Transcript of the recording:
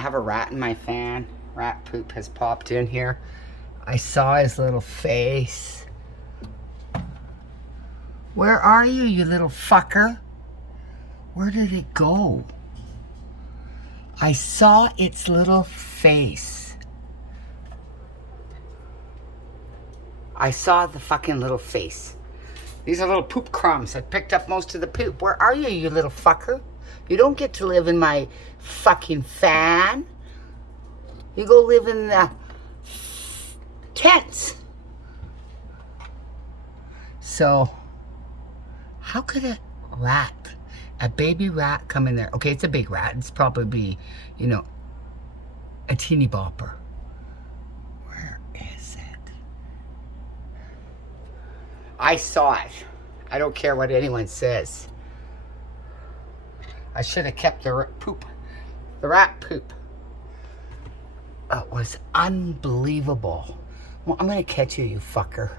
have a rat in my fan. Rat poop has popped in here. I saw his little face. Where are you, you little fucker? Where did it go? I saw its little face. I saw the fucking little face. These are little poop crumbs. I picked up most of the poop. Where are you, you little fucker? You don't get to live in my fucking fan. You go live in the tents. So, how could a baby rat come in there? Okay, it's a big rat. It's probably, you know, a teeny bopper. Where is it? I saw it. I don't care what anyone says. I should have kept the rat poop. It was unbelievable. Well, I'm gonna catch you, you fucker.